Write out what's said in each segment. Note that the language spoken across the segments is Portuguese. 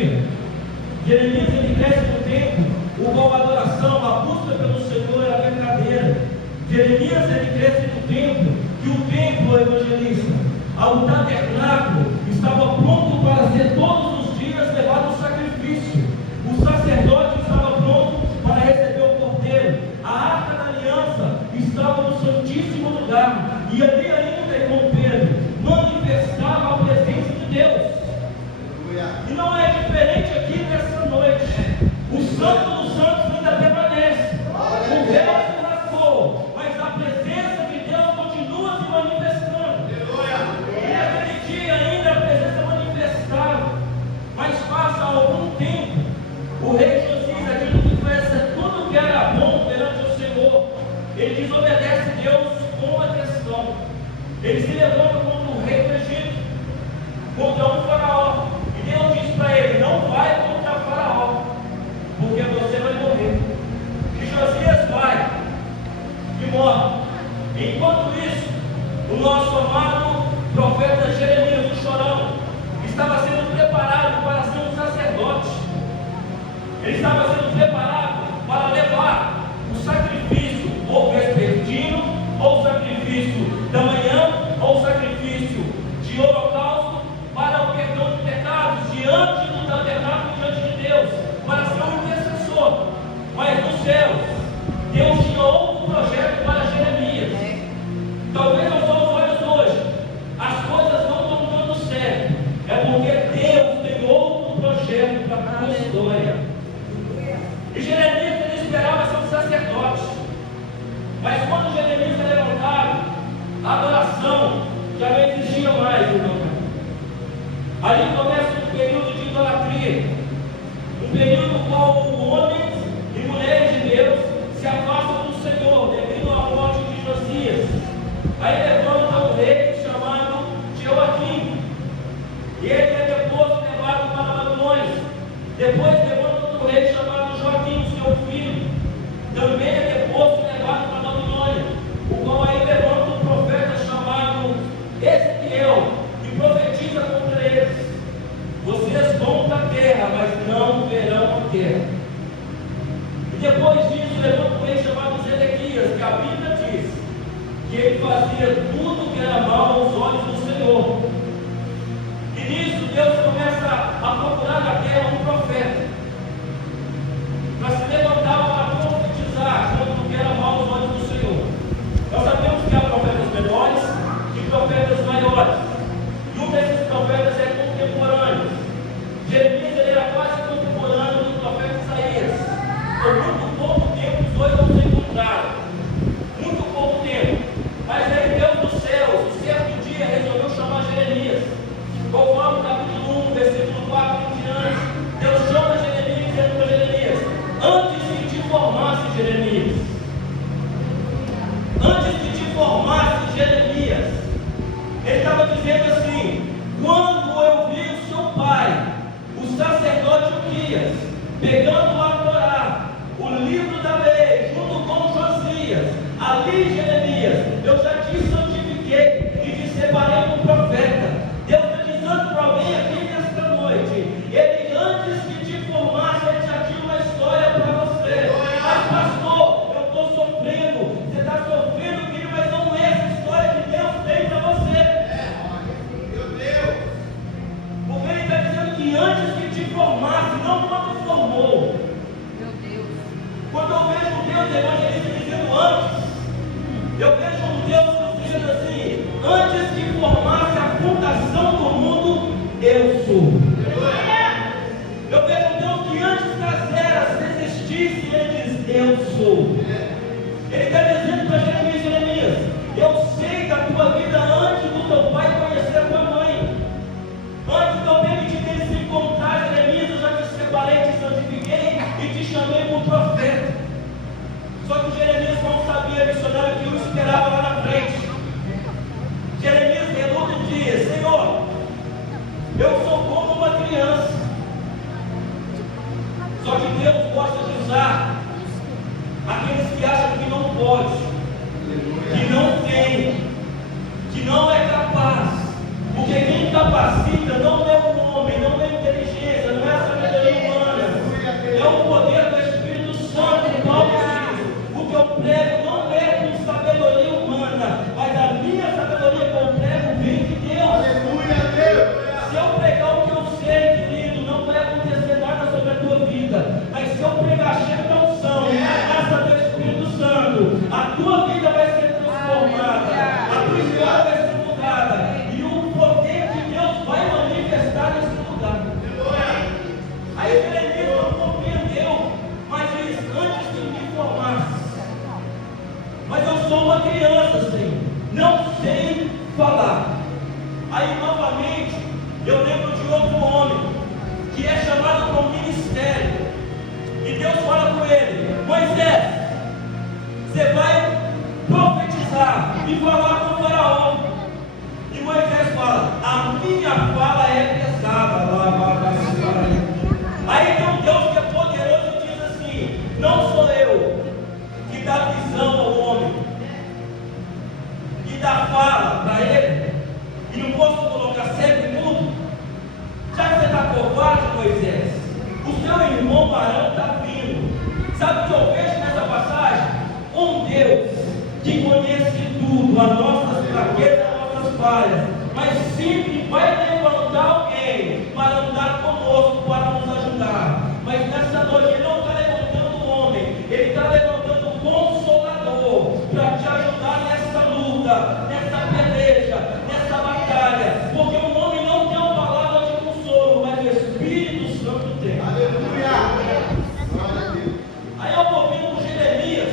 dia. Jeremias ele cresce no tempo, o qual a adoração, a busca pelo Senhor era verdadeira. Jeremias ele cresce no tempo que o templo evangelista, o tabernáculo, estava pronto para ser todos os dias levado ao sacrifício. O sacerdote estava pronto para receber o cordeiro. A arca da aliança estava no santíssimo lugar. E ali ainda, irmão Pedro, manifestava a presença de Deus. E não é diferente aqui nessa noite. O Santo dos Santos ainda permanece. O véu se rasgou, mas a presença de Deus continua se manifestando. E naquele dia ainda a presença manifestava. Mas passa algum tempo, o rei Josias, aquilo que conhece tudo que era bom perante o Senhor, ele desobedece Deus com uma questão. Ele se levanta contra o rei do Egito, contra um faraó. E Deus diz para ele: não vai contra faraó, porque você vai morrer. E Josias vai e morre. Enquanto isso, o nosso amado profeta Jeremias, o chorão, estava sendo preparado para ser um sacerdote. Ele estava sendo preparado para levar o sacrifício, ou vespertino, ou sacrifício da manhã, ou sacrifício de holocausto, para o perdão de pecados, diante do tabernáculo, diante de Deus, para ser um intercessor. Mas nos céus, Deus tinha outro projeto para Jeremias. Talvez aos seus olhos hoje as coisas não estão dando certo, é porque Deus tem outro projeto para a tua história. E Jeremias ele esperava ser um sacerdote, mas quando Jeremias é levantado, a adoração já não existia mais, irmão. Ali começa um período de idolatria, um período no qual homens e mulheres de Deus se afastam do Senhor devido à morte de Josias. Aí levanta um rei chamado Jeoaquim, e ele é depois levado para a Babilônia. Depois levanta outro rei chamado Joaquim, seu filho, também é depois levado para a Babilônia, o qual aí levanta um profeta chamado Ezequiel, e profetiza contra eles: vocês vão para a terra, mas não verão a terra. E depois disso levanta um rei chamado Zedequias, que a Bíblia diz que ele fazia tudo que era mal aos olhos do Senhor. E nisso Deus começa a procurar na terra um profeta para se levantar para profetizar contra o que era mal aos olhos do Senhor. Nós sabemos que há profetas menores e profetas maiores, e um desses profetas é contemporâneo. Jeremias ele era quase contemporâneo do profeta Isaías. Por muito pouco tempo os dois não se encontraram, muito pouco tempo. Mas aí Deus dos céus, um certo dia, resolveu chamar Jeremias. Conforme o capítulo 1, versículo 4 em diante, Deus chama Jeremias dizendo para Jeremias: antes de te formasse, Jeremias, antes de te formasse, Jeremias, ele estava dizendo assim: quando eu vi o seu pai, o sacerdote Uquias, pegando a Torá, o livro da lei, junto com Josias, ali, Jeremias, eu já te santifiquei e te separei como profeta. Deus está dizendo para alguém aqui nesta noite: ele antes de te formasse, ele já tinha uma história para você. Mas pastor, eu estou sofrendo. Você está sofrendo, filho, mas não é essa história que Deus tem para você. Meu Deus! Porque ele está dizendo que antes de te formasse, não quando formou. Meu Deus! Quando eu vejo um Deus evangelista dizendo antes, eu vejo um Deus dizendo assim: antes de formasse a fundação do mundo, eu sou. Eu vejo um Deus que antes das eras existisse, ele diz: eu sou. Ele está dizendo para Jeremias: Jeremias, eu sei da tua vida antes do teu pai conhecer a tua mãe. Antes também de ter se encontrar, Jeremias, eu já te separei, te santifiquei e te chamei como profeta. Só que Jeremias não sabia, missionário, que eu esperava lá na frente. Jeremias reluta e diz: Senhor, eu sou como uma criança. Só que Deus gosta de usar aqueles que acham que não pode, que não tem, que não é capaz. Porque quem capacita não é o homem, não é a inteligência, não é a E Deus fala com ele: Moisés, você vai profetizar e falar com o faraó. E Moisés fala: a minha fala é pesada. Aí tem um Deus que é poderoso e diz assim: não sou eu que dá visão ao homem e dá fala para ele, e não posso colocar cego em mundo. Já que você está covarde, Moisés, o seu irmão Arão está vindo. Sabe o que eu vejo nessa passagem? Um Deus que conhece tudo, as nossas fraquezas, as nossas falhas, mas sempre vai levantar alguém para andar conosco, para nos ajudar. Mas nessa noite ele não está levantando um homem, ele está levantando um consolador para te ajudar nessa luta, nessa peleja, nessa batalha, porque o homem não tem uma palavra de consolo, mas o Espírito Santo tem. Aleluia! Aí eu vou vendo Jeremias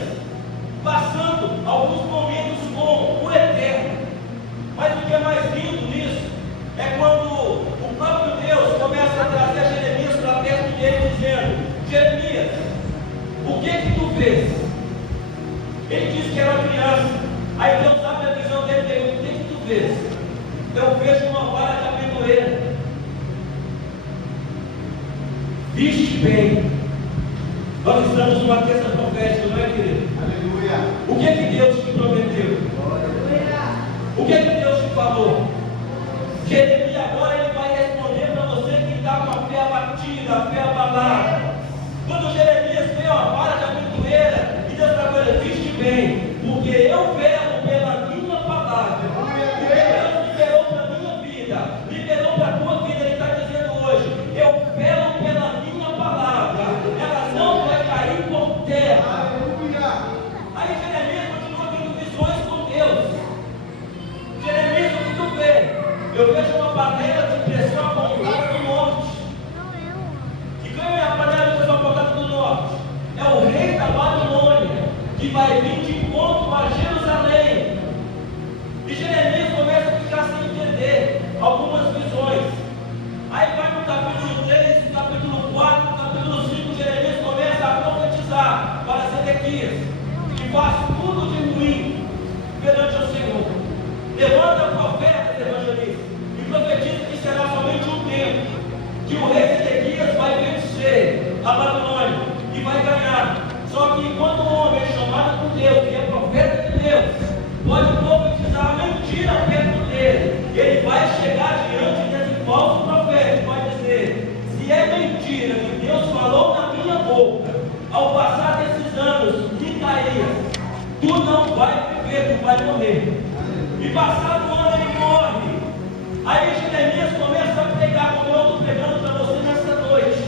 passando alguns momentos com o Eterno. Mas o que é mais lindo nisso é quando o próprio Deus começa a trazer Jeremias para perto dele, dizendo: Jeremias, o que tu fez? Ele disse que era uma criança. Aí Deus abre a visão dele e pergunta: o que tu fez? Eu vejo uma vara de amendoeira. Viste bem, nós estamos numa terça profética, não é, querido? Aleluia. O que Deus te prometeu? O que Deus te falou? Jeremias agora ele vai responder para você que está com a fé abatida, a fé abalada. Quando Jeremias veio a vara de amendoeira, e Deus está falando: viste bem, porque eu velo pela minha palavra. O que Deus liberou para a minha vida, liberou para a tua vida, ele está dizendo hoje: eu velo pela minha palavra, ela não vai cair por terra. Aí Jeremias continua tendo visões com Deus. Jeremias, o que tu vê? Eu vejo uma panela de pressão apontada do norte. E quem é a panela de pressão apontada do norte? É o rei da Babilônia, que vai vir de encontro a Jerusalém. E Jeremias começa a ficar sem entender algumas visões. Aí vai no capítulo 3, no capítulo 4, no capítulo 5, Jeremias começa a profetizar para Zedequias, que faz tudo de ruim perante o Senhor. Levanta profetas, evangelistas, e profetiza que será somente um tempo que o rei Zedequias vai vencer a Babilônia e vai ganhar. Só que enquanto um homem é chamado por Deus, que é profeta de Deus, pode profetizar a mentira perto dele, ele vai chegar diante desse falso profeta e vai dizer: se é mentira que Deus falou na minha boca, ao passar desses anos, Micaías, tu não vai viver, tu vai morrer. E passado o ano ele morre. Aí Jeremias começa a pregar, como eu estou pregando para você nessa noite.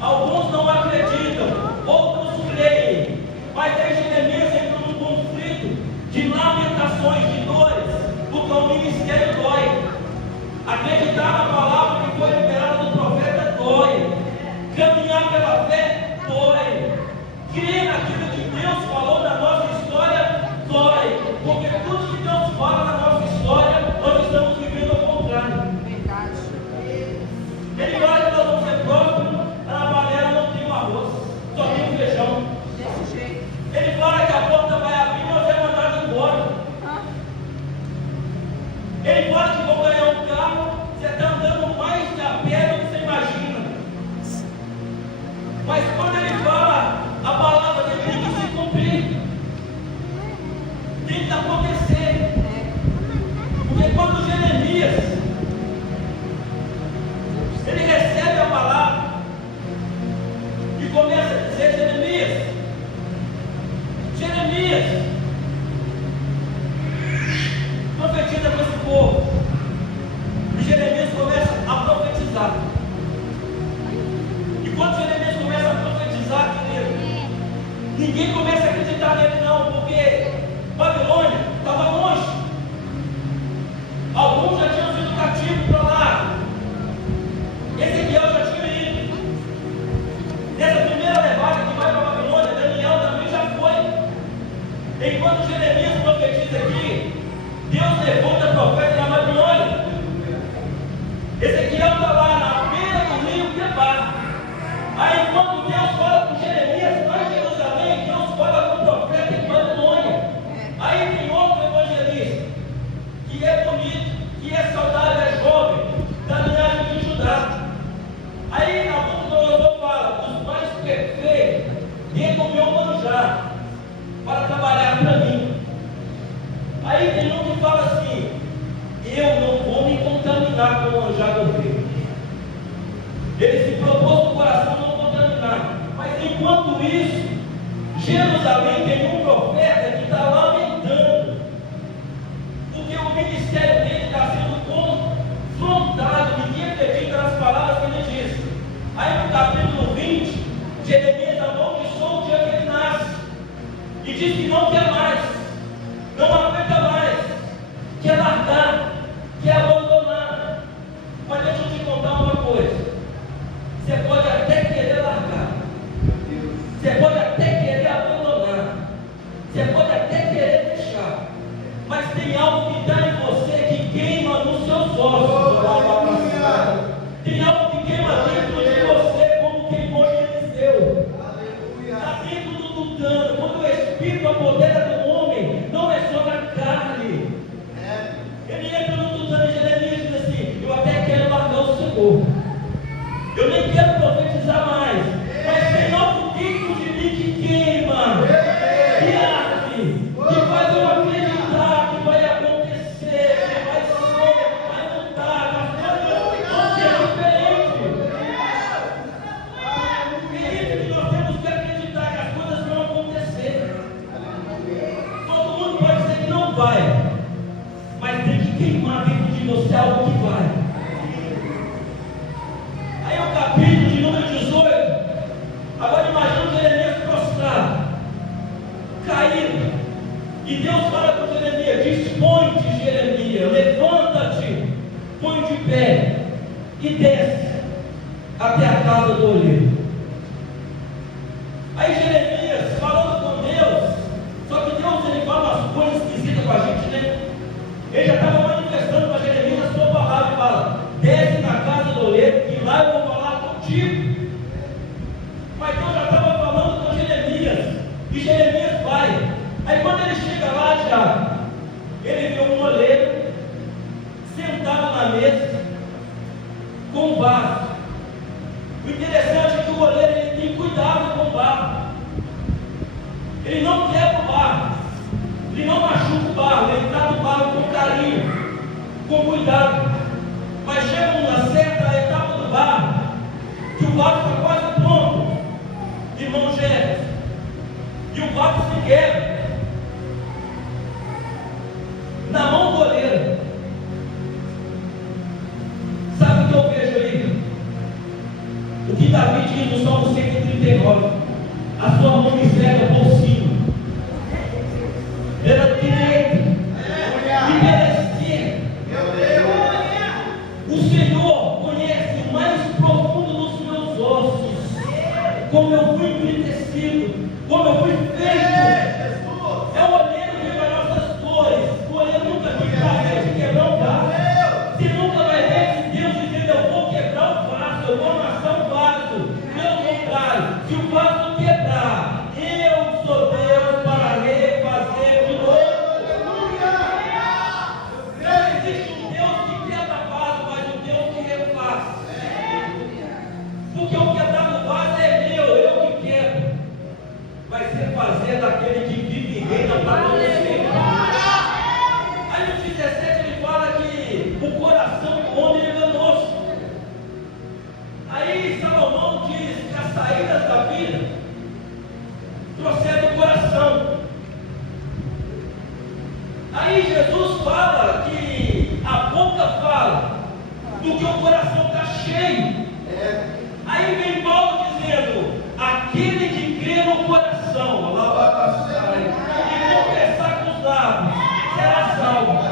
Alguns não acreditam, outros creem. Mas aí Jeremias entra num conflito de lamentações, de dores, porque o ministério dói. Acreditar na palavra que foi liberada do profeta dói. Caminhar pela fé dói. Crer naquilo que Deus falou na nossa história dói. Porque tudo que Deus fala na nossa história, nós estamos vivendo ao contrário. Ele fala que nós vamos ser prósperos, na panela não tem o arroz, só tem o feijão. Ele fala que a porta vai abrir e nós vamos mandar embora. Ele fala que vão ganhar um carro, você está andando mais a pé do que você imagina. Mas quando ele fala, a palavra dele tem que se cumprir. Tem que acontecer. Porque quando Jeremias ele recebe a palavra e começa a dizer: Jeremias, profetiza para esse povo. E Jeremias começa a profetizar. E quando Jeremias começa a profetizar, querido, ninguém começa a acreditar nele não, porque Babilônia estava longe. Alguns já tinham sido cativos para lá. Ezequiel já tinha ido. Nessa primeira levada que vai para a Babilônia, Daniel também já foi. Enquanto Jeremias profetiza aqui, Deus levanta profeta na Babilônia. Ezequiel está lá na beira do rio Quebar. Aí enquanto Deus fala com Jeremias, contaminar com o manjar do rei. Ele se propôs no coração não contaminar. Mas enquanto isso, Jerusalém tem um profeta que está lamentando, porque o ministério dele está sendo confrontado. Ninguém acredita nas palavras que ele disse. Aí no capítulo 20, Jeremias amaldiçoou o dia que ele nasce e diz que não quer mais, não aguenta mais, quer largar, quer abandonar. Mas deixa eu te contar uma coisa: você pode até querer largar, você pode até querer abandonar, você pode até querer deixar, mas tem algo que está em você que queima nos seus ossos. Tem algo que queima dentro de você, como queimou em Eliseu. Está dentro do tutano. Quando o Espírito apodera do homem, não é só na carne. Ele entra no tutano de Jeremias e diz assim: eu até quero largar o Senhor, eu nem quero profetizar mais, mas tem algo dentro de mim que queima, que arde, que faz eu acreditar que vai acontecer, que vai ser, que vai mudar, que as coisas vão ser diferentes. É isso que nós temos que acreditar, que as coisas vão acontecer. Todo mundo pode dizer que não vai, mas tem que queimar dentro de você algo que vai. Aí o capítulo de número 18, agora imagina Jeremias prostrado, caído, e Deus fala com Jeremias: dispõe-te, Jeremias, levanta-te, põe de pé e desce até a casa do oleiro. Aí Jeremias falando com Deus, só que Deus ele fala umas coisas esquisitas com a gente, né? Ele já estava manifestando para Jeremias a sua palavra e fala: desce na casa do oleiro e lá eu vou falar contigo. Mas Deus já estava falando com Jeremias, e Jeremias vai. Aí quando ele chega lá, já ele vê um oleiro sentado na mesa com um vaso. O interessante é que o oleiro ele tem cuidado com o barro. Ele não quebra o barro, ele não machuca o barro, ele trata o barro com carinho, com cuidado. Mas chega uma certa etapa do barro, que o barro está quase pronto, irmão Jefferson, e o barro se quebra na mão do oleiro. Sabe o que eu vejo aí? O que Davi diz no Salmo 139: a sua mão me cega o bolsinho, pela direita e pela esquerda. O Senhor conhece o mais profundo dos meus ossos, como eu fui entristecido, como eu fui feito. É o oleiro que vê as nossas dores. O oleiro nunca tem prazer de quebrar o vaso. Você nunca vai ver que Deus dizendo: eu vou quebrar o vaso, eu vou amassar o vaso. Pelo contrário, se o vaso quebrar, eu sou Deus para refazer de novo. Não existe um Deus que quebra vaso, mas um Deus que refaz. Porque o quebrar do vaso é meu, eu que quebro. Vai ser fazer daquele que vive e reina para você. Aí no 17 ele fala que o coração do homem é enganoso. Aí Salomão diz que as saídas da vida procedem do coração. Aí Jesus fala que a boca fala do que o coração está cheio. Aí vem Paulo dizendo: aquele que crê no coração e confessar com os lábios será salvo.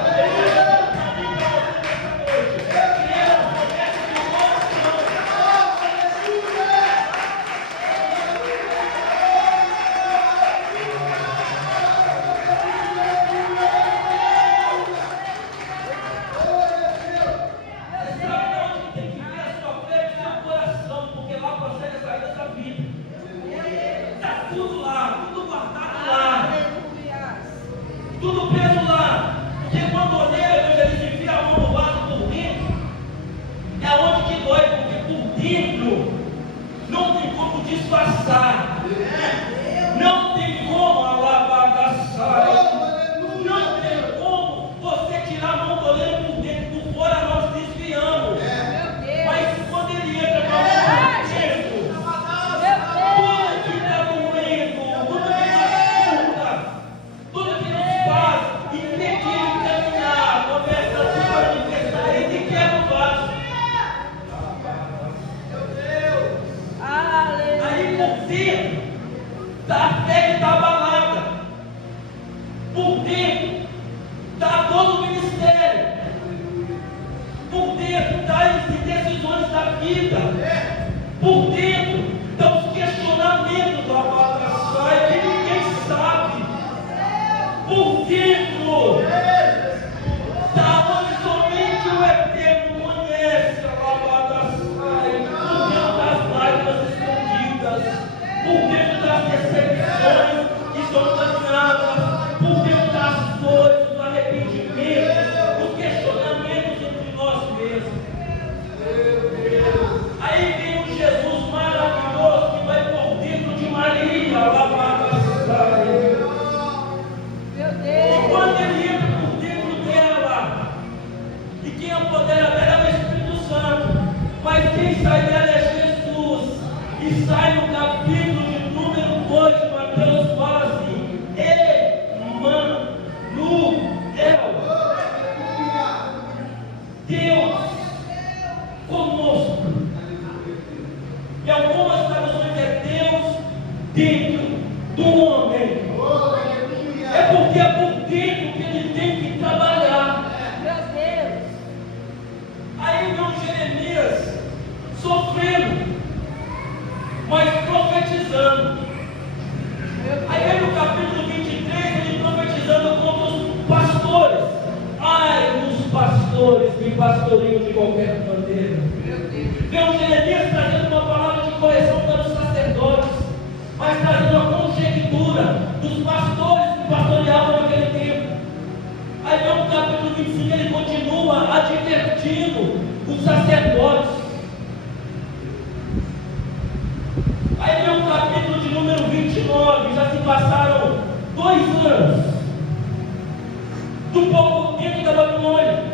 Tudo preso lá, porque quando o oleiro ele enfia a mão no vaso por dentro, é onde que dói, porque por dentro não tem como disfarçar, não tem como alabacaçar, não tem como você tirar a mão do oleiro por dentro, por fora nós desviamos. sai no capítulo de número 2 de Mateus, fala assim: Emmanuel, Deus conosco. Em algumas traduções é Deus dentro do homem. É porque é por dentro que ele tem que trabalhar. Aí vem Jeremias sofrendo, mas profetizando. Aí vem no capítulo 23, ele profetizando contra os pastores. Ai dos pastores que pastoreiam de qualquer maneira. Vem o Jeremias trazendo uma palavra de correção para os sacerdotes, mas trazendo a conjectura dos pastores que pastoreavam naquele tempo. Aí vem no capítulo 25, ele continua advertindo os sacerdotes. Aí vem o capítulo de número 29, já se passaram 2 anos do povo dentro da Babilônia.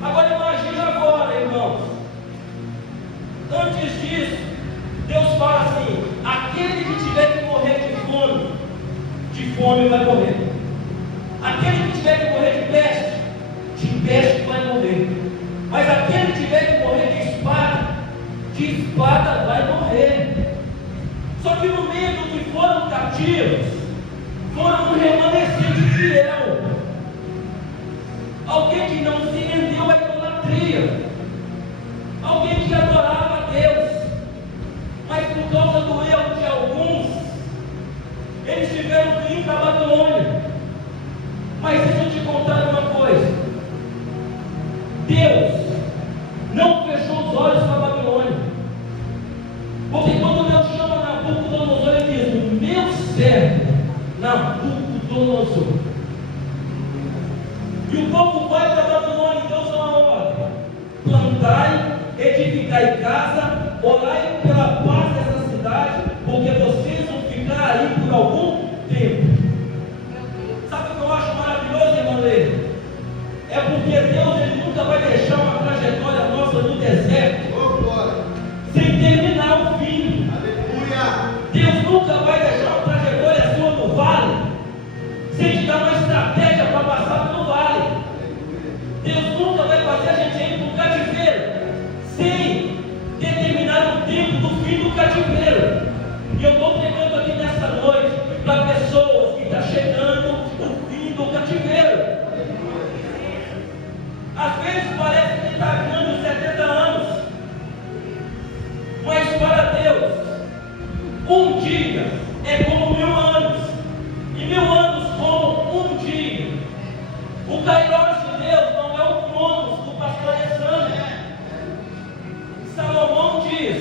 Agora imagina agora, irmãos. Antes disso, Deus fala assim: aquele que tiver que morrer de fome vai morrer. Aquele que tiver que morrer de peste vai morrer. Mas aquele que tiver que morrer de espada vai morrer. Só que no meio do que foram cativos, foram um remanescente fiel. Alguém que não se rendeu à idolatria. Alguém que adorava a Deus. Mas por causa do erro de alguns, eles tiveram que ir para a Babilônia. Mas deixa eu te contar uma coisa. Deus não fechou os olhos para a Babilônia. Porque quando Deus chama Nabucodonosor, ele diz: meu servo Nabucodonosor. E o povo vai para a Babilônia. Então são a ordem: plantai, edificai casa, orai pela paz dessa cidade, porque vocês vão ficar aí por algum tempo. Sabe o que eu acho maravilhoso, irmão Lê? É porque Deus, ele nunca vai deixar uma trajetória nossa no deserto sem terminar o fim. Deus nunca vai deixar uma trajetória sua no vale sem te dar uma estratégia para passar pelo vale. Deus nunca vai fazer a gente ir para o cativeiro sem determinar o tempo do fim do cativeiro. E eu estou pregando aqui nessa noite para pessoas que estão chegando o fim do cativeiro. Às vezes parece que está ganhando 70 anos, mas para Deus, um dia é como 1000 anos, e 1000 anos como um dia. O Kairos de Deus não é o cronos do pastor Alessandro. Salomão diz: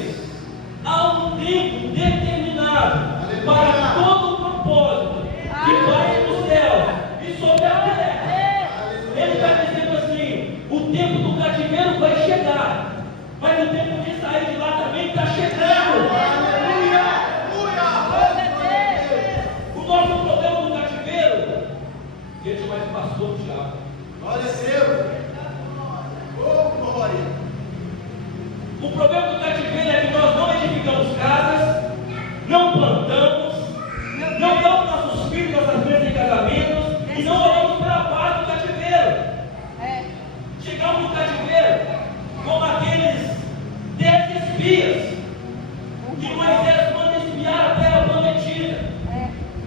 há um tempo determinado para todo o propósito que bate no céu e sobre a terra. Ele está dizendo assim: o tempo do cativeiro vai chegar, mas o tempo de sair de lá também está chegando. O nosso problema do cativeiro, gente, mais pastor Tiago. Glória a Deus. Oh, glória. O problema do cativeiro é que nós não edificamos casas, não plantamos, não damos nossos filhos, nossas mães em casamentos e não oramos pela paz do cativeiro. Chegamos no cativeiro como aqueles 10 espias que Moisés manda espiar a terra prometida.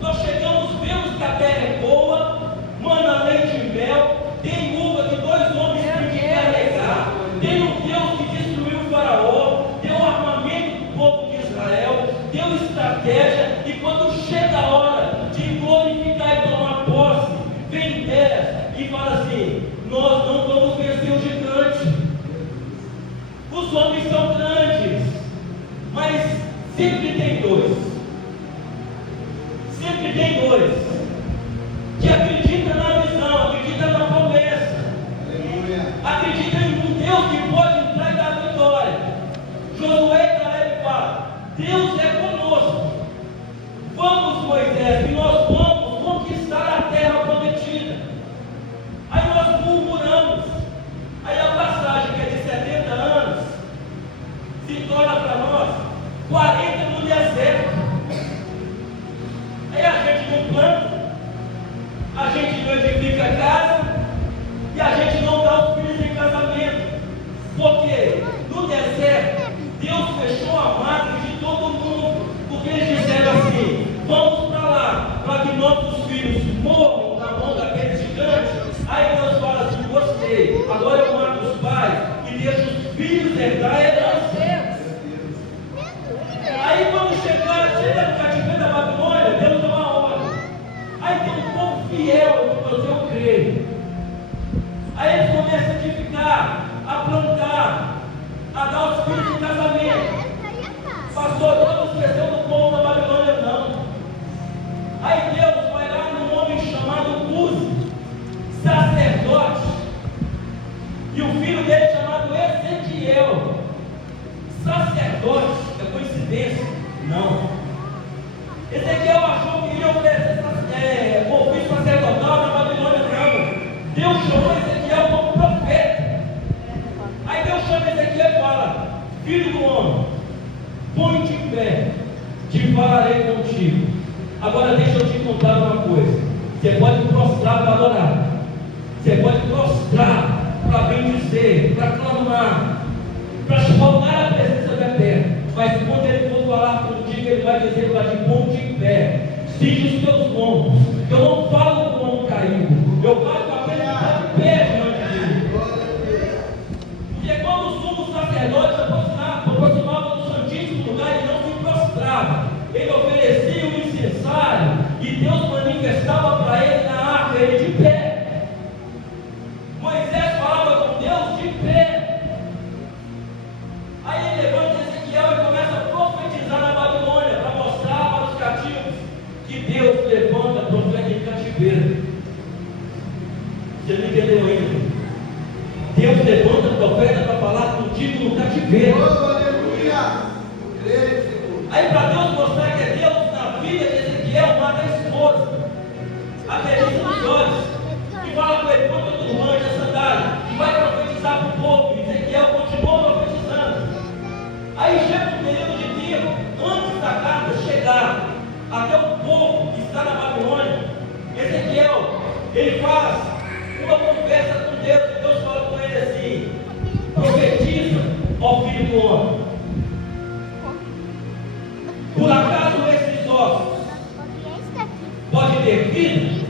Nós chegamos, vemos que a terra é boa, mana leite e mel, tem uva que 2 homens têm que carregar, tem um Deus que destruiu o faraó, deu armamento para o povo de Israel, deu estratégia, e quando chega a hora de glorificar e tomar posse, vem 10 e fala assim: nós não vamos vencer o gigante. Os homens são grandes, mas sempre tem 2. Sempre tem 2 que acreditam na visão, acreditam na promessa, acreditam em um Deus que pode entrar e dar vitória. Josué e Caleb falam: Deus é conosco. Vamos, Moisés, e nós vamos conquistar a terra prometida. Aí nós murmuramos. Aí a passagem, que é de 70 anos, se torna para nós 40 pé, te falarei contigo. Agora deixa eu te contar uma coisa. Você pode prostrar para adorar. Você pode prostrar para bendizer, para clamar, para chamar a presença da terra. Mas quando ele for falar contigo, ele vai dizer para te ponte em pé. Cinge os teus ombros. Eu não falo com o ombro caído. Eu falo com a presença de pé diante dele. Porque quando o sumo sacerdote se aproximava do Santíssimo Lugar, ele não se prostrava. Ele oferecia o incensário e Deus manifestava para ele na arca, ele de pé. Moisés falava com Deus de pé. Aí ele levanta Ezequiel e começa a profetizar na Babilônia para mostrar para os cativos que Deus levanta profeta em cativeiro. Você não entendeu ainda? Deus levanta profeta para falar contigo no cativeiro. Oh, aleluia! Aí para Deus mostrar que é Deus na vida de Ezequiel, mata a esposa, a delícia dos olhos, e fala com ele, põe o turbante, a sandália, e vai profetizar para o povo. E Ezequiel continua profetizando. Aí chega um período de tempo, antes da carta chegar até o povo que está na Babilônia, Ezequiel, ele faz uma conversa com Deus, e Deus fala com ele assim: profetiza ao filho do homem. Por acaso esses ossos podem ter vida?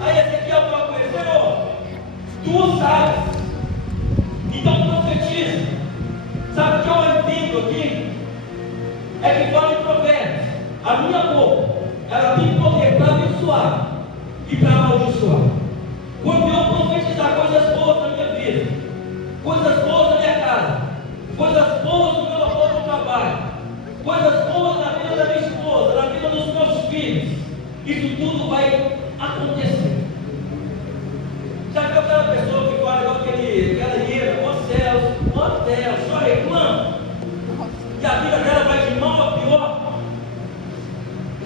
Aí Ezequiel fala com ele: Senhor, tu sabes, então profetiza. Sabe o que eu entendo aqui? É que fala em Provérbios: a minha boca, ela tem poder para abençoar e para amaldiçoar. Quando eu profetizar coisas boas na minha vida, coisas boas na minha casa, coisas boas no meu local de trabalho, coisas boas na vida da minha esposa, na vida dos meus filhos, isso tudo vai acontecer. Já viu aquela pessoa que fala igual aquela hiena, ó céus, só reclama, e a vida dela vai de mal a pior?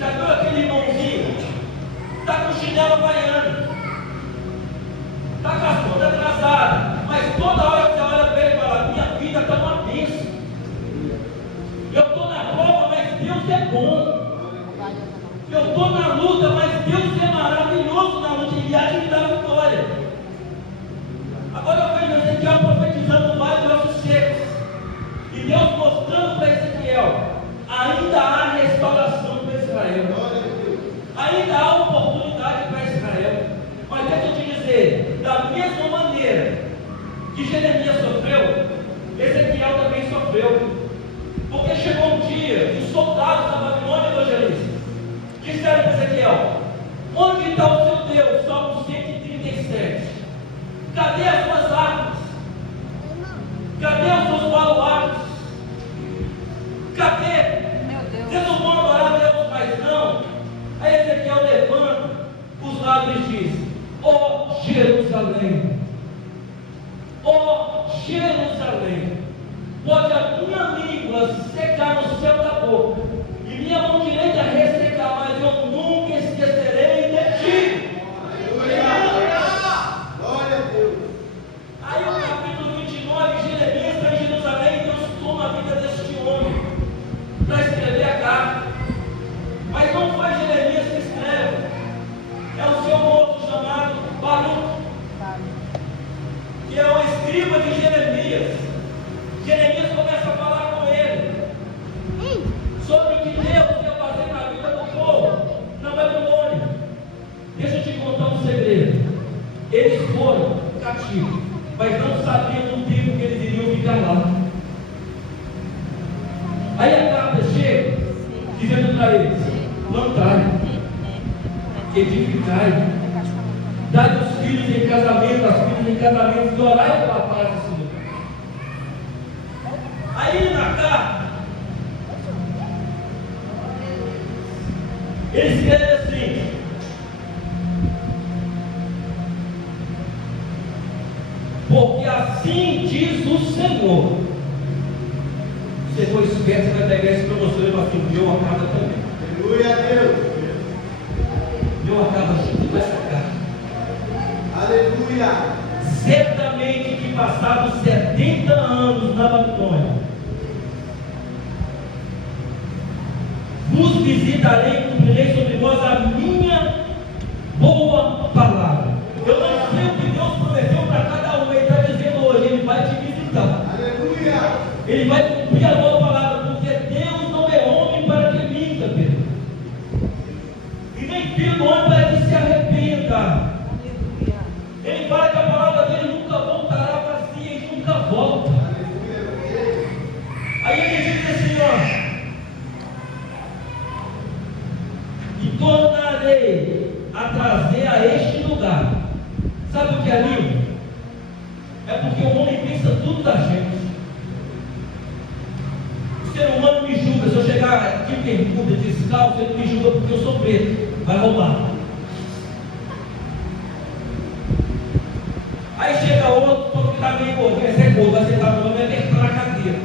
Já viu aquele irmãozinho, está com chinelo baiano, está com as contas atrasadas, mas toda hora que você olha para ele e fala: minha vida está uma bênção, eu estou na prova, mas Deus é bom, eu estou na luta, mas Deus é maravilhoso na luta, e há de me dar vitória. Agora eu vejo Ezequiel profetizando no vale de ossos secos, e Deus mostrando para Ezequiel: ainda há restauração para Israel, ainda há oportunidade para Israel. Mas deixa eu te dizer, da mesma maneira que Jeremias sofreu, Ezequiel também sofreu. Porque chegou um dia que os soldados da Babilônia, evangelistas, disseram para Ezequiel: onde está o seu Deus? Salmo 137. Cadê as suas armas? Cadê os seus baluartes? Cadê? Vocês não vão adorar Deus mais não? Aí Ezequiel levanta os lábios e diz: ó Jerusalém, ó Jerusalém, pode a minha língua secar no céu da boca e minha mão direita ressecar, mas eu nunca esquecerei de ti. Glória a Deus. Aí o capítulo 29, Jeremias está em Jerusalém, e Deus toma a vida deste homem para escrever a carta. Mas não foi Jeremias que escreve, é o seu moço chamado Baruch, que é o escriba de Jeremias. Jeremias começa a falar com ele sobre o que Deus ia fazer na vida do povo na Babilônia. Deixa eu te contar um segredo. Eles foram cativos, mas não sabiam do tempo que eles iriam ficar lá. Aí a carta chega dizendo para eles: plantai, edificai, dai os filhos em casamento, as filhas em casamento, e orai pela paz desse lugar. Aí na carta, ele escreve assim: porque assim diz o Senhor. Você foi esperto, você vai pegar esse para você e falar assim: deu uma carta também. Aleluia a Deus. Deu uma carta junto com essa carta. Aleluia. Certamente que passados 70 anos na Babilônia, visitarei e cumprirei sobre vós a minha boa palavra. Eu não sei o que Deus prometeu para cada um. Ele está dizendo hoje, Ele vai te visitar. Aleluia. Ele vai cumprir a boa palavra, porque Deus não é homem para que minta, Pedro. E nem filho do homem para que se arrependa. Ele fala que a palavra dele nunca voltará vazia e nunca volta. Aí ele diz assim, ó: e tornarei a trazer a este lugar. Sabe o que é lindo? É porque o homem pensa tudo da gente. O ser humano me julga. Se eu chegar aqui pergunta descalço, ele me julga porque eu sou preto. Vai roubar. Aí chega outro, porque está meio gordo, quer ser gordo, vai sentar no nome e apertar na cadeira.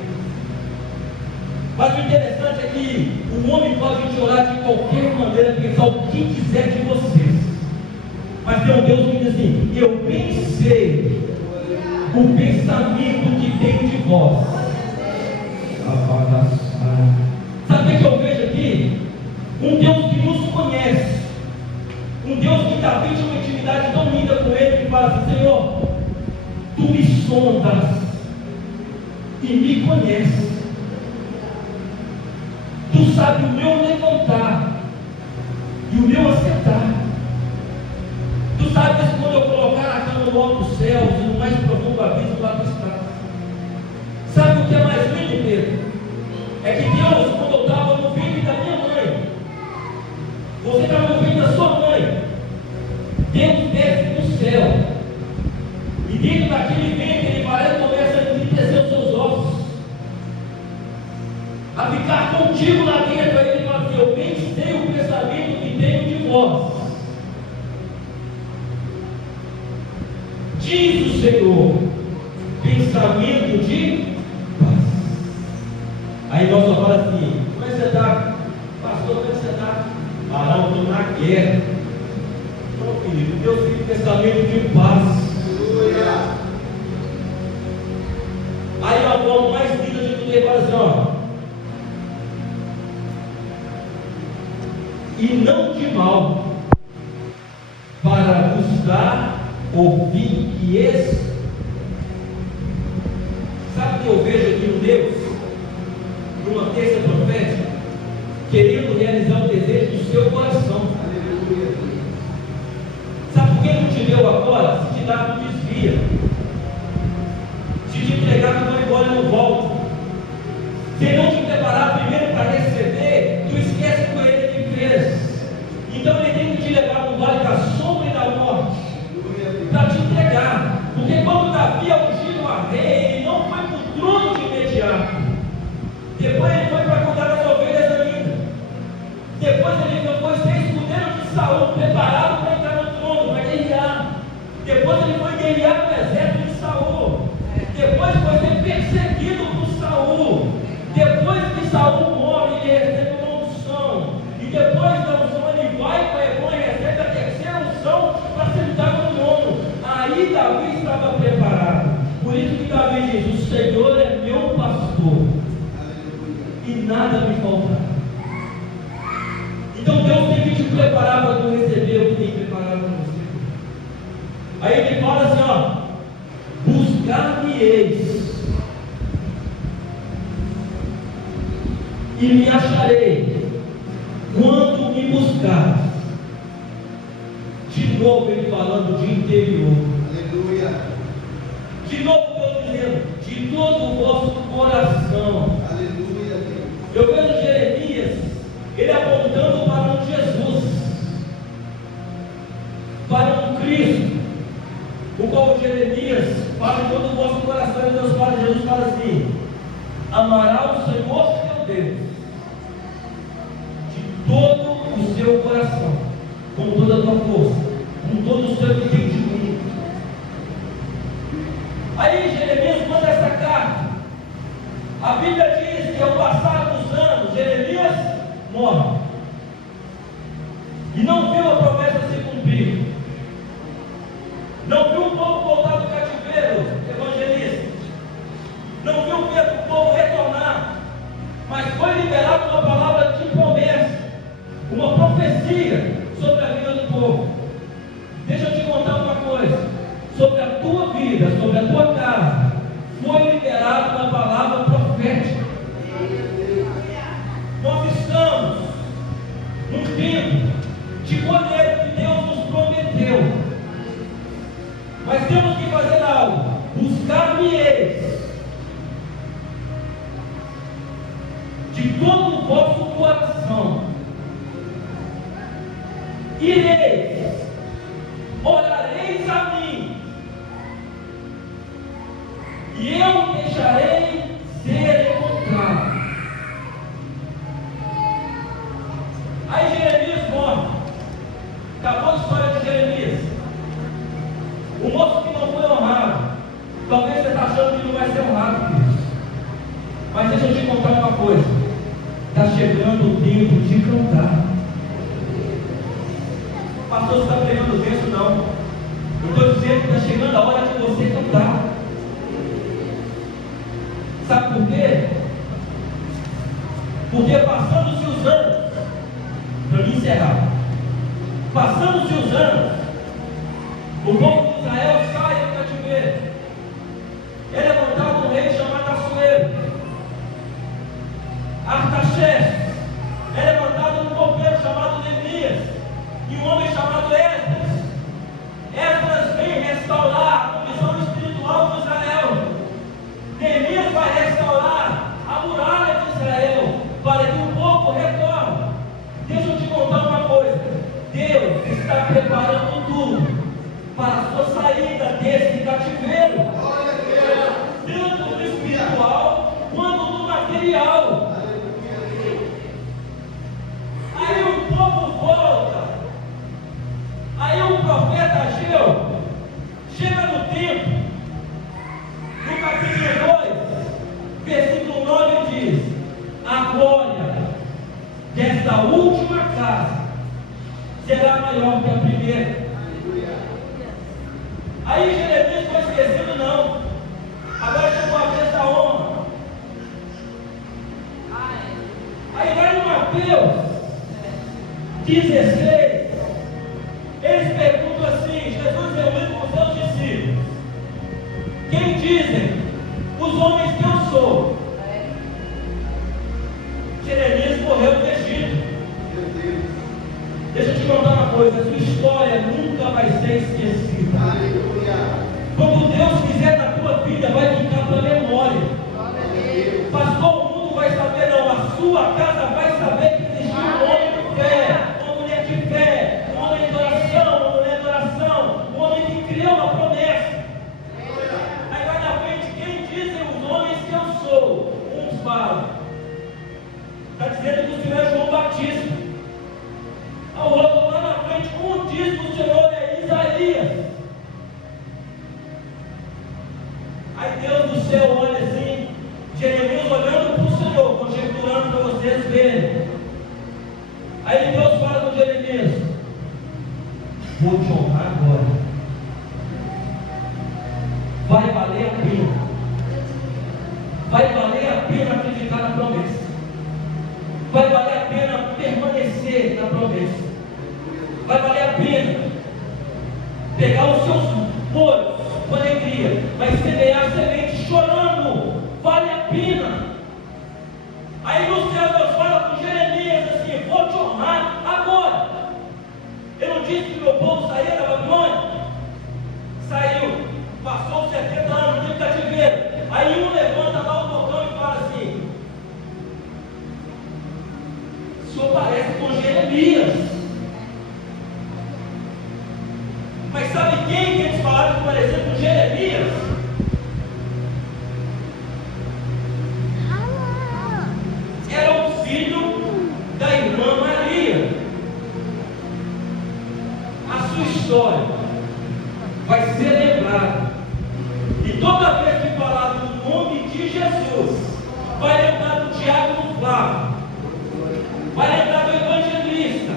Mas o interessante é que o homem pode te orar de qualquer maneira, pensar o que quiser de vocês. Mas tem um Deus que diz assim: eu pensei o pensamento que tenho de vós. Sabe o que eu vejo aqui? Um Deus que nos conhece. Um Deus que está vindo de uma intimidade tão linda com Ele, que fala assim: Senhor, Tu me sondas e me conheces. Tu sabes o meu levantar e o meu assentar. Tu sabes quando eu colocar a cama no alto dos céus e no mais profundo abismo lá tu estás. Sabe o que é mais lindo, Pedro? É que Deus, quando eu estava no ventre da minha mãe, você estava no ventre da sua mãe, Deus desce do céu, e dentro daquele ventre Ele parece que começa a enriquecer os seus ossos, a ficar contigo lá dentro. Aí Ele fala assim: eu pensei o pensamento que tenho de vós, diz o Senhor, pensamento de paz. Aí nós só falamos assim: como é que você está? Pastor, como é que você está? Ah, não, estou na guerra. Não, filho, Deus tem pensamento de paz. Aí a forma mais linda de tudo, ele fala assim: ó, e não de mal, para vos dar ouvir que esse. Sabe o que eu vejo aqui no Deus? Numa terça profética, querendo realizar o desejo do seu coração. Aleluia. Sabe por que não te deu agora? Se te dá, não desvia. Se te entregar, tu vai embora e não volta. Se não te preparar primeiro para receber, tu esquece o que Ele te fez. Então Ele tem que te levar no vale da sombra e da morte, para te entregar. Porque quando Davi é ungido a rei, ele não foi para o trono de imediato. Depois ele foi para cuidar das ovelhas ainda. Depois ele foi ser escudeiro de Saul, preparado para entrar no trono, para guerrear. Depois ele foi guerrear no exército de Saul. Depois foi ser perseguido por Saul. Depois que Saul morre, ele recebe uma unção. E depois da unção ele vai para Hebron e recebe a terceira unção para sentar no trono. Aí Davi estava preparado. Por isso que Davi diz: o Senhor é meu pastor e nada me faltará. Então Deus tem que te preparar para tu receber o que tem preparado para você. Aí ele fala assim: ó, buscar-me-eis e me acharei quando me buscar. De novo ele falando de interior. Aleluia. De novo Deus dizendo: de todo o vosso coração. Aleluia. Eu vejo Jeremias, ele apontando para um Jesus, para um Cristo, o qual Jeremias fala em todo o vosso coração. E Deus fala, Jesus fala assim: amará o Senhor teu Deus de todo o seu coração, com toda a tua força, com todo o seu entendimento. Aí Jeremias manda essa carta. A Bíblia diz que ao passar dos anos, Jeremias morre e não viu a promessa se cumprir. Não viu o povo voltar do cativeiro, evangelista. Não viu o povo retornar. Mas foi liberado uma palavra de promessa. de todo o vosso coração. Ireis, orareis a mim, e eu deixarei ser encontrado. Aí Jeremias morre. Acabou a história de Jeremias. O moço que não foi honrado. Talvez você está achando que não vai ser honrado, queridos. Mas deixa eu te contar uma coisa. Está chegando o tempo de cantar. Pastor, você está pregando o texto? Não. Eu estou dizendo que está chegando a hora de você cantar. Sabe por quê? Porque passando-se os anos, para me encerrar, passando-se os anos, o povo de Israel sai do cativeiro. É levantado um rei chamado Assuero. Artaxerxes. É levantado um copeiro chamado Neemias e um homem chamado Esdras. Esdras vem restaurar a condição espiritual de Israel. Neemias vai restaurar a muralha de Israel para que o povo retorne. Deixa eu te contar uma coisa. Deus está preparando tudo para a sua saída desse cativeiro, tanto no espiritual quanto no material. Aí o povo volta. Aí o profeta Ageu chega no templo, no capítulo 2, versículo 9 diz: a glória desta última casa será maior que a primeira. Aí Jeremias foi esquecido, não. Agora chegou a vez da honra. Aí lá em Mateus 16, eles perguntam assim: Jesus reunido com seus discípulos, quem dizem os homens que eu sou? Jeremias morreu no Egito. Deixa eu te contar uma coisa: a sua história nunca vai ser esquecida. Quando Deus fizer na tua vida, vai ficar para a memória. Pastor, o mundo vai saber, não. A sua casa vai saber que existiu um homem de fé, uma mulher de fé, um homem de oração, uma mulher de oração, um homem que criou uma promessa. Aí vai na frente: quem dizem os homens que eu sou? Uns falam. Está dizendo que o Senhor é João Batista. Ao outro lá na frente: diz que o Senhor é Isaías. Aí Deus do céu olha assim, Jeremias olhando para o Senhor, conjecturando para vocês verem. Aí Deus fala com Jeremias: vou te honrar agora. Vai valer a pena. Vai valer a pena acreditar na promessa. Vai valer a pena permanecer na promessa. Vai valer a pena pegar os seus molhos com alegria, vai semear a semente chorando. Vale a pena. Aí no céu Deus fala com Jeremias assim: vou te honrar agora. Eu não disse que meu povo saía da Babilônia? Saiu, passou 70 anos de cativeiro. Aí um levanta lá o botão e fala assim: o senhor parece com Jeremias. Mas sabe quem que eles falaram que parecia com Jeremias? Era o filho da irmã Maria. A sua história vai ser lembrada. E toda vez que falar do nome de Jesus, vai lembrar do diácono Flávio, vai lembrar do evangelista,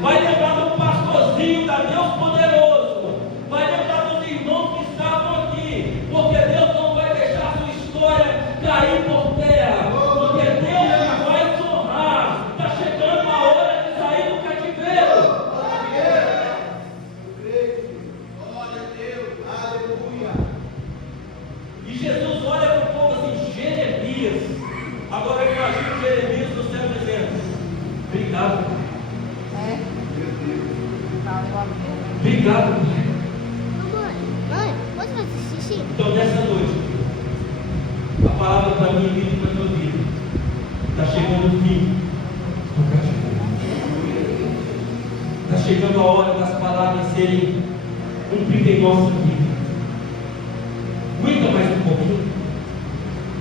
vai lembrar do pastorzinho da Deus Poderoso, vai lembrar dos irmãos que estavam aqui, porque Deus não vai deixar a sua história cair por terra, porque Deus vai te honrar. Está chegando a hora de sair do cativeiro. Glória a Deus, aleluia. E Jesus olha para o povo assim: Jeremias. Agora eu imagino Jeremias no céu dizendo: obrigado. Obrigado, Mãe, posso fazer xixi? Então nessa noite, a palavra para mim e para a tua vida Está chegando o fim do cativeiro. Está chegando a hora das palavras serem cumpridas em nossa vida. Aguenta mais um pouquinho.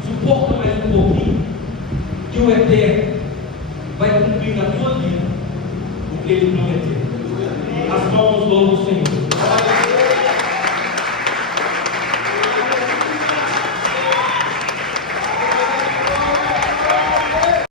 Suporta mais um pouquinho. Que o Eterno vai cumprir na tua vida o que Ele prometeu. As mãos louvam o Senhor.